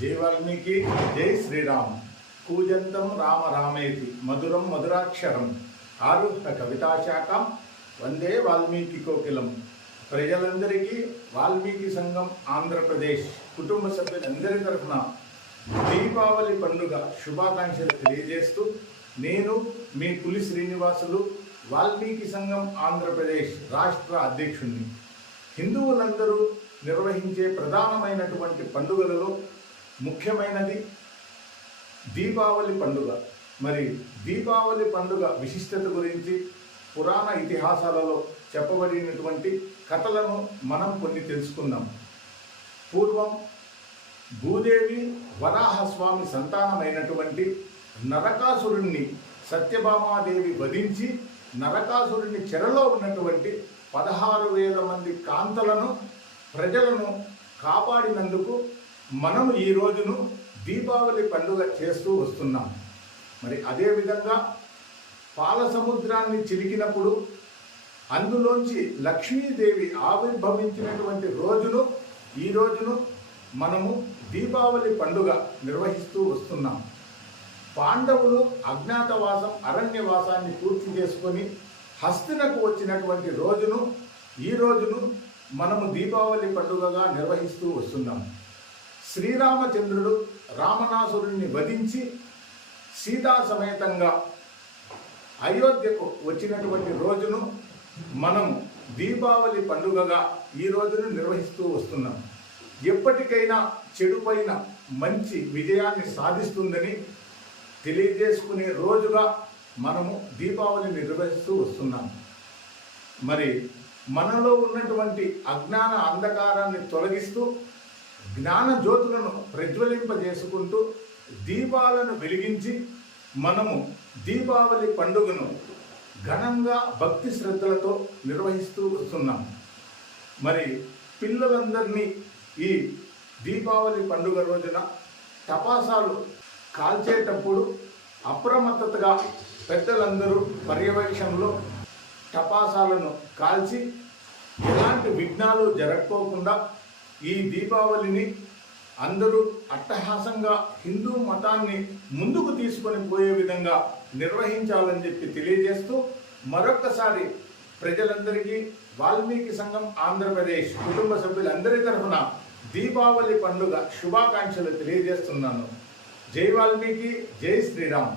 జై వాల్మీకి, జై శ్రీరామ్. కూజంతం రామ రామేతి మధురం మధురాక్షరం ఆరుహ్య కవితాశాఖం వందే వాల్మీకి కోకిలం. ప్రజలందరికీ వాల్మీకి సంఘం ఆంధ్రప్రదేశ్ కుటుంబ సభ్యులందరి తరఫున దీపావళి పండుగ శుభాకాంక్షలు తెలియజేస్తూ నేను మీ పులి శ్రీనివాసులు, వాల్మీకి సంఘం ఆంధ్రప్రదేశ్ రాష్ట్ర అధ్యక్షుడిని. హిందువులందరూ నిర్వహించే ప్రధానమైనటువంటి పండుగలలో ముఖ్యమైనది దీపావళి పండుగ. మరి దీపావళి పండుగ విశిష్టత గురించి పురాణ ఇతిహాసాలలో చెప్పబడినటువంటి కథలను మనం కొన్ని తెలుసుకుందాం. పూర్వం భూదేవి వరాహస్వామి సంతానమైనటువంటి నరకాసురుణ్ణి సత్యభామాదేవి వధించి నరకాసురుని చెరలో ఉన్నటువంటి 16,000 మంది కాంతలను ప్రజలను కాపాడినందుకు మనము ఈ రోజును దీపావళి పండుగ చేస్తూ వస్తున్నాం. మరి అదేవిధంగా పాల సముద్రాన్ని చిలికినప్పుడు అందులోంచి లక్ష్మీదేవి ఆవిర్భవించినటువంటి రోజును ఈ రోజును మనము దీపావళి పండుగ నిర్వహిస్తూ వస్తున్నాం. పాండవులు అజ్ఞాతవాసం అరణ్యవాసాన్ని పూర్తి చేసుకొని హస్తినకు వచ్చినటువంటి రోజును ఈ రోజును మనము దీపావళి పండుగగా నిర్వహిస్తూ వస్తున్నాం. శ్రీరామచంద్రుడు రావణాసురుణ్ణి వధించి సీతా సమేతంగా అయోధ్యకు వచ్చినటువంటి రోజును మనము దీపావళి పండుగగా ఈ రోజును నిర్వహిస్తూ వస్తున్నాం. ఎప్పటికైనా చెడుపైన మంచి విజయాన్ని సాధిస్తుందని తెలియజేసుకునే రోజుగా మనము దీపావళి నిర్వహిస్తూ వస్తున్నాం. మరి మనలో ఉన్నటువంటి అజ్ఞాన అంధకారాన్ని తొలగిస్తూ జ్ఞాన జ్యోతులను ప్రజ్వలింపజేసుకుంటూ దీపాలను వెలిగించి మనము దీపావళి పండుగను ఘనంగా భక్తి శ్రద్ధలతో నిర్వహిస్తూ వస్తున్నాం. మరి పిల్లలందరినీ ఈ దీపావళి పండుగ రోజున టపాసాలు కాల్చేటప్పుడు అప్రమత్తతగా పెద్దలందరూ పర్యవేక్షణలో టపాసాలను కాల్చి ఎలాంటి విఘ్నాలు జరగకోకుండా ఈ దీపావళిని అందరూ అట్టహాసంగా హిందూ మతాన్ని ముందుకు తీసుకొని పోయే విధంగా నిర్వహించాలని చెప్పి తెలియజేస్తూ మరొక్కసారి ప్రజలందరికీ వాల్మీకి సంఘం ఆంధ్రప్రదేశ్ కుటుంబ సభ్యులందరి తరఫున దీపావళి పండుగ శుభాకాంక్షలు తెలియజేస్తున్నాను. జై వాల్మీకి, జై శ్రీరామ్.